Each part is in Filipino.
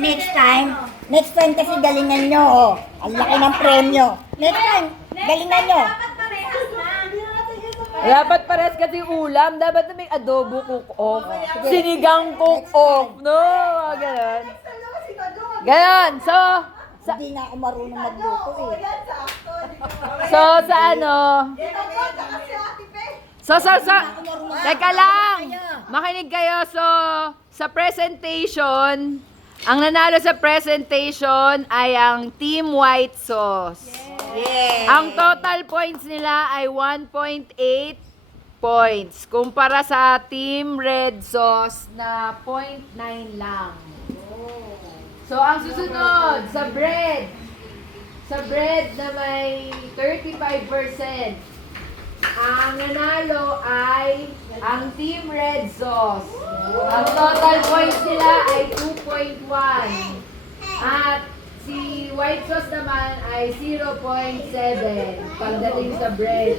Next time kasi galingan nyo, oh. Ang laki ng premyo. Next time, galingan nyo. Dapat pares kasi ulam. Dapat na may adobo cook-off. Sinigang cook-off. No, ganon. Ganon. So, Hindi nga ako marunong magluto eh. sa ano? Teka lang. Makinig kayo. So, sa presentation, ang nanalo sa presentation ay ang Team White Sauce. Ang total points nila ay 1.8 points. Kumpara sa Team Red Sauce na 0.9 lang. So, ang susunod, sa bread. Sa bread na may 35%. Ang nanalo ay ang Team Red Sauce. Ang total points nila ay 2.1. At si White Sauce naman ay 0.7 pagdating sa bread.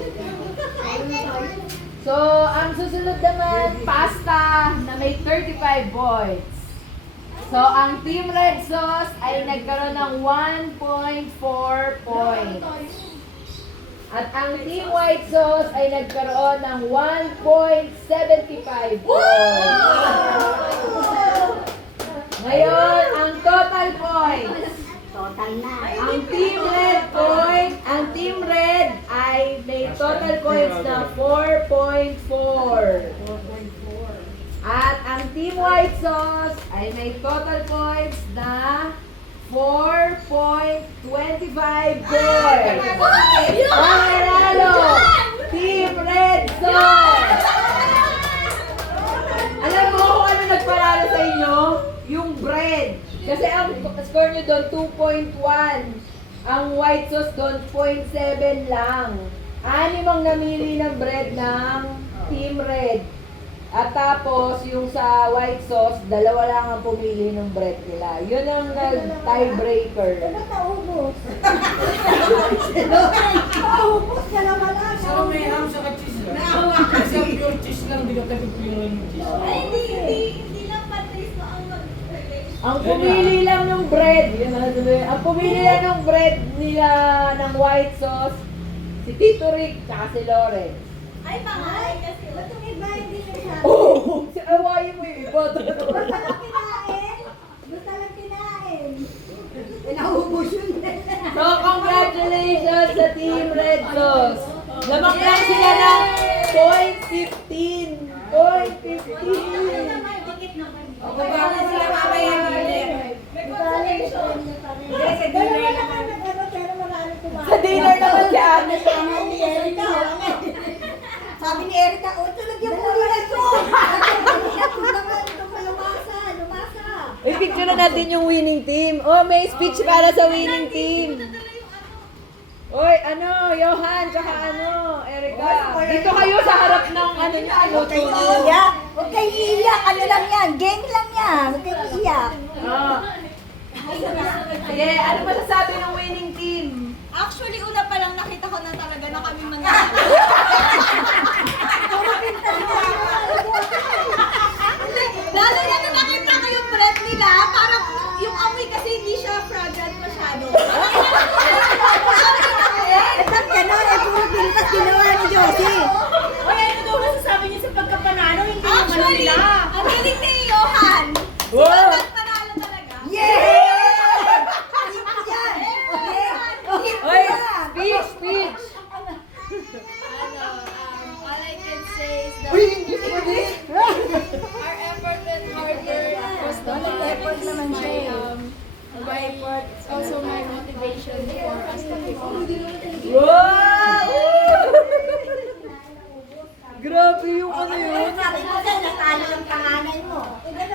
So, ang susunod naman, pasta na may 35 points. So, ang Team Red Sauce ay nagkaroon ng 1.4 points. At ang Team White Sauce ay nagkaroon ng 1.75 points. Ngayon, ang total points. Ang Team Red ay may total points na 4.4. At ang Team White Sauce ay may total points na 4.25 points. Ang nanalo, Team Red Sauce. Alam mo kung ano nagparalo sa inyo? Yung bread. Kasi ang score nyo doon 2.1. Ang white sauce doon 0.7 lang. 6 ang namili ng bread ng Team Red. At tapos, yung sa white sauce, 2 lang ang pumili ng bread nila. Yun ang tiebreaker. Naubos ka naman ako. Sa may ham sa cheese lang. Kasi ang pure cheese lang, di ka tabi pure yung cheese. Hindi lang patis mo ang Ang pumili lang ng bread, yun ang sabihin. Ang pumili lang ng bread nila ng white sauce, si Tito Rick, tsaka si Lawrence. Ay, pangalay kasi. Ba't yung iba hindi siya? Oh! Si awayin mo yung iba. Gusto lang kinain. Gusto lang kinain. Naubos yun. So, congratulations sa Team Red Sauce. Lamak lang sila ng 0.15. 0.15. O, babago sila mamaya din. Sa dinner naman si Ate. Sabi ni Erica, oh, ito lagyan mo ulit ko. Lumasa. Uy, picture na natin yung winning team. Oh, may speech para sa winning team. Uy, ano, Johan, tsaka ano, Erica. Dito kayo sa harap ng ano nyo, Huwag kayo iiyak. Huwag kayo iiyak. Ano lang yan? Game lang yan. Huwag kayo iiyak. Oh. Sige, ano masasabi ng winning team? Actually, una pa lang nakita ko na talaga na kami mananalo. Lalo na nung nakita ko yung bread nila, parang yung amoy kasi hindi siya fragile masyado. Ba't gano'n? Puro pintas ginawa ni Josie. Oy, ano daw masasabi niyo sa pagkapanalo? Hindi naman nila. Ang hilig ni Johan. Wow! Panalo talaga. Uy, speech! All I can say is that our effort and hard work was not Effort naman siya eh. my effort. It's also my motivation for us to keep on. Wow! Grabe yung ano yun. Sabi ko sa'yo, natalo yung panganay mo. Wala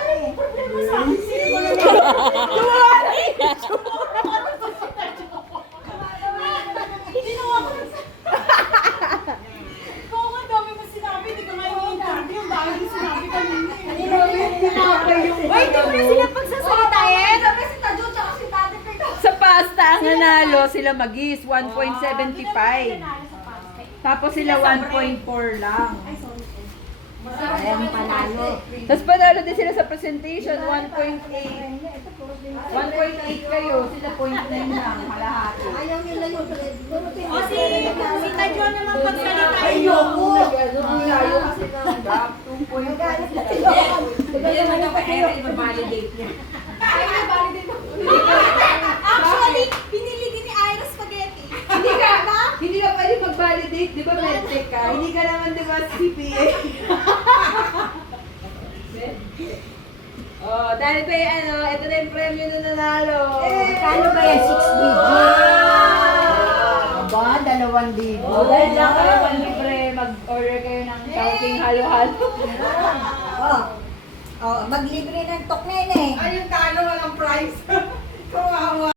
na yung problema sa Ginawa ko lang sa... Oo nga, dami mo sinabi. Hindi ko nga i-interview. Dahil yung sinabi kanina. Wait, hindi mo na sila pagsasalitain. Sabi si Tadyo, tsaka si Tate Pito. Sa pasta ang nanalo sila Magis, 1.75. Tapos sila 1.4 lang. Sayang panalo. Tapos panalo din sila sa presentation, 1.8. 1.8 kayo, sila 0.9 lang, kalahati. Ayaw nila yung O si Tadyo naman pagsalita Ayoko. Ang layo kasi ng gap, 2.5. Hindi naman ako i-validate niya. Actually, pinili din ni Ira spaghetti. Hindi ka pwede mag-validate, di ba medtech ka? Hindi ka naman di ba CPA? Oh, dahil ba yung ano, ito na yung premyo na nanalo. Kano ba yan? 6 digits? Aba, 2 digits. Oh, dahil lang kayo libre, mag-order kayo ng Chowking halo-halo. Oh, maglibre ng tok nene. Ay, yung talo walang prize. Kawawa.